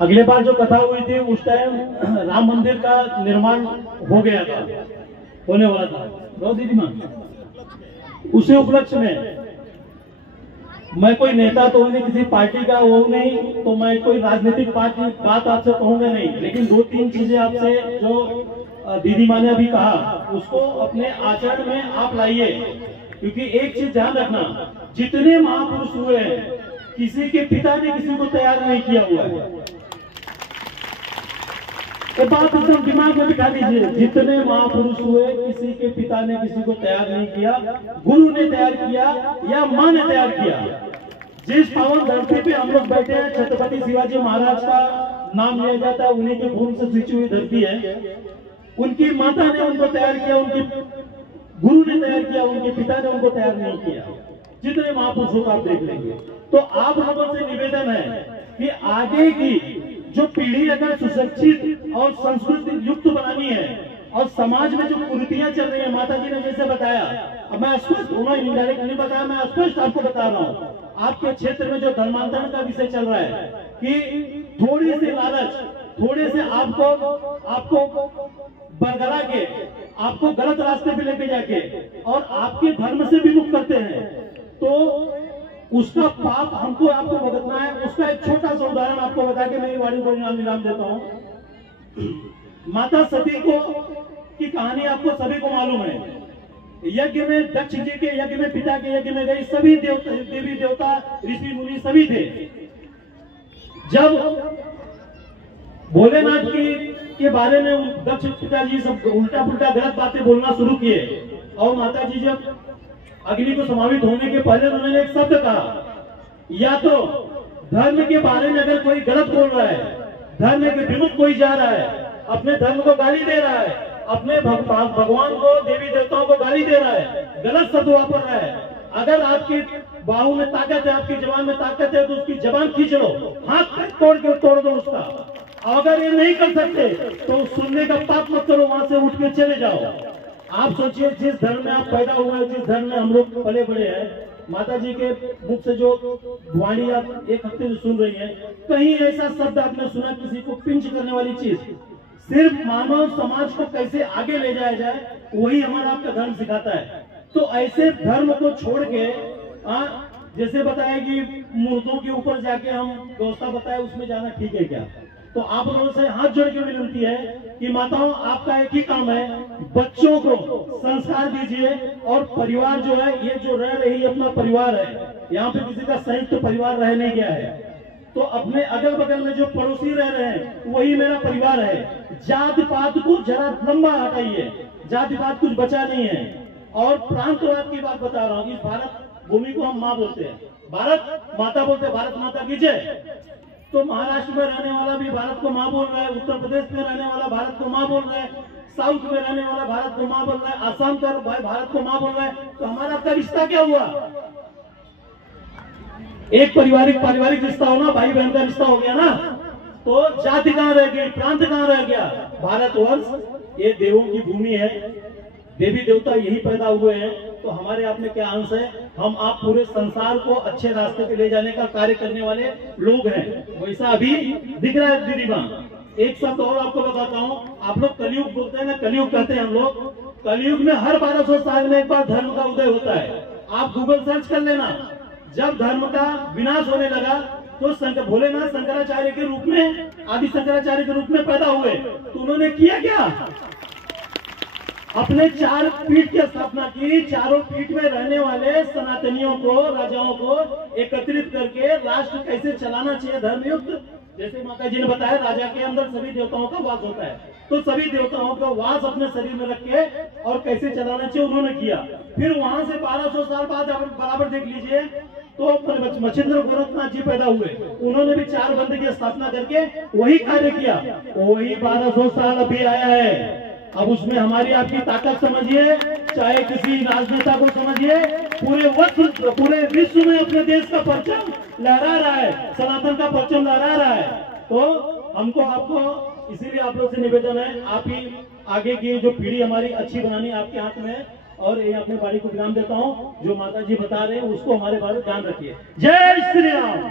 अगले बार जो कथा हुई थी उस टाइम राम मंदिर का निर्माण हो गया था, होने वाला था। रो दीदी मां, उसी उपलक्ष्य में मैं कोई नेता तो हूँ नहीं, किसी पार्टी का वो नहीं, तो मैं कोई राजनीतिक पार्टी बात आपसे कहूंगा नहीं, लेकिन दो तीन चीजें आपसे जो दीदी माँ ने अभी कहा उसको अपने आचरण में आप लाइए। क्योंकि एक चीज ध्यान रखना, जितने महापुरुष हुए हैं किसी के पिता ने किसी को तैयार नहीं किया हुआ है। ये बात एकदम दिमाग में बिठा लीजिए, जितने महापुरुष हुए किसी के पिता ने किसी को तैयार नहीं किया, गुरु ने तैयार किया या माँ ने तैयार किया। जिस पावन धरती पे हम लोग बैठे हैं, छत्रपति शिवाजी महाराज का नाम लिया जाता है, उन्हीं के खून से सींची हुई धरती है। उनकी माता ने उनको तैयार किया, उनके गुरु ने तैयार किया, उनके पिता ने उनको तैयार नहीं किया। जितने महापुरुषों को आप देख लेंगे, तो आप लोगों से निवेदन है कि आगे की जो पीढ़ी अगर सुशिक्षित और संस्कृति युक्त बनानी है और समाज में जो कुरीतियां चल रही है, माता जी ने जैसे बताया, अब मैं स्पष्ट, उन्होंने इनडायरेक्ट नहीं बताया, मैं स्पष्ट आपको बता रहा हूँ, आपके क्षेत्र में जो धर्मांतरण का विषय चल रहा है कि थोड़ी सी लालच, थोड़े से आपको बरगला के आपको गलत रास्ते पे लेके जाके और आपके धर्म से विमुख करते हैं, तो उसका पाप हमको आपको भुगतना है। उसका एक छोटा सा उदाहरण आपको बता के मेरी वाणी को विराम देता हूँ। माता सती को की कहानी आपको सभी को मालूम है। यज्ञ में दक्ष जी के यज्ञ में, पिता के यज्ञ में गई, सभी देवी देवता ऋषि मुनि सभी थे। जब भोलेनाथ के बारे में दक्ष पिताजी सब उल्टा पुल्टा गलत बातें बोलना शुरू किए और माता जी जब अग्नि को समावित होने के पहले उन्होंने एक शब्द कहा, या तो धर्म के बारे में अगर कोई गलत बोल रहा है, धर्म के विमुख कोई जा रहा है, अपने धर्म को गाली दे रहा है, अपने भगवान को, देवी देवताओं को गाली दे रहा है, गलत शब्द वापर रहा है, अगर आपकी बाहू में ताकत है, आपकी जबान में ताकत है, तो उसकी जबान खींच लो, हाथ तोड़ दो उसका। अगर ये नहीं कर सकते तो सुनने का पाप मत करो, वहां से उठ के चले जाओ। आप सोचिए, जिस धर्म में आप पैदा हुए हैं, जिस धर्म में हम लोग पले बड़े हैं, माता जी के मुख से जो वाणी आप एक हफ्ते से सुन रही हैं, कहीं ऐसा शब्द आपने सुना किसी को पिंच करने वाली चीज? सिर्फ मानव समाज को कैसे आगे ले जाया जाए, वही हमारा आपका धर्म सिखाता है। तो ऐसे धर्म को छोड़ के जैसे बताया कि मूर्तों के ऊपर जाके हम व्यवस्था बताए, उसमें जाना ठीक है क्या? तो आप लोगों से हाथ जोड़ के विनती है कि माताओं, आपका एक ही काम है, बच्चों को संस्कार दीजिए। और परिवार जो है, ये जो रह रही अपना परिवार है, यहाँ पे किसी का संयुक्त परिवार रह नहीं गया है, तो अपने अगल बगल में जो पड़ोसी रह रहे हैं वही मेरा परिवार है। जाति पात को जरा लंबा हटाइए, जाति पात कुछ बचा नहीं है। और प्रांतवाद की बात बता रहा हूँ, इस भारत भूमि को हम माँ बोलते हैं, भारत माता बोलते हैं, भारत माता की जय। तो महाराष्ट्र में रहने वाला भी भारत को माँ बोल रहा है, उत्तर प्रदेश में रहने वाला भारत को माँ बोल रहा है, साउथ में रहने वाला भारत को माँ बोल रहा है, आसाम का भाई भारत को माँ बोल रहा है। तो हमारा आपका रिश्ता क्या हुआ? एक पारिवारिक रिश्ता होना, भाई बहन का रिश्ता हो गया ना। तो जाति कहाँ रह गई, प्रांत कहाँ रह गया? भारतवर्ष ये देवों की भूमि है, देवी देवता यही पैदा हुए हैं। तो हमारे आप में क्या अंश है? हम आप पूरे संसार को अच्छे रास्ते पे ले जाने का कार्य करने वाले लोग हैं। वैसा अभी दिख रहा है दीदी माँ। एक शब्द और आपको बताता हूँ, आप लोग कलयुग बोलते हैं ना, कलयुग कहते हैं हम लोग। कलयुग में हर 1200 साल में एक बार धर्म का उदय होता है। आप गूगल सर्च कर लेना, जब धर्म का विनाश होने लगा तो भोलेनाथ शंकराचार्य के रूप में, आदि शंकराचार्य के रूप में पैदा हुए। तो उन्होंने किया क्या? अपने 4 पीठ की स्थापना की, चारों पीठ में रहने वाले सनातनियों को, राजाओं को एकत्रित करके राष्ट्र कैसे चलाना चाहिए धर्मयुक्त। जैसे माता जी ने बताया, राजा के अंदर सभी देवताओं का वास होता है, तो सभी देवताओं का वास अपने शरीर में रख के और कैसे चलाना चाहिए उन्होंने किया। फिर वहां से 1200 साल बाद बराबर देख लीजिए तो मच्छिंद्र गोरखनाथ जी पैदा हुए, उन्होंने भी 4 बंद की स्थापना करके वही कार्य किया। वही 1200 साल अभी आया है। अब उसमें हमारी आपकी ताकत समझिए, चाहे किसी राजनेता को समझिए, पूरे विश्व में अपने देश का परचम लहरा रहा है, सनातन का परचम लहरा रहा है। तो हमको आपको इसीलिए आप लोग से निवेदन है, आप ही आगे की जो पीढ़ी हमारी अच्छी बनानी आपके हाथ में है। और ये अपने बाड़ी को विराम देता हूँ, जो माता जी बता रहे हैं उसको हमारे बारे में ध्यान रखिए। जय श्री राम।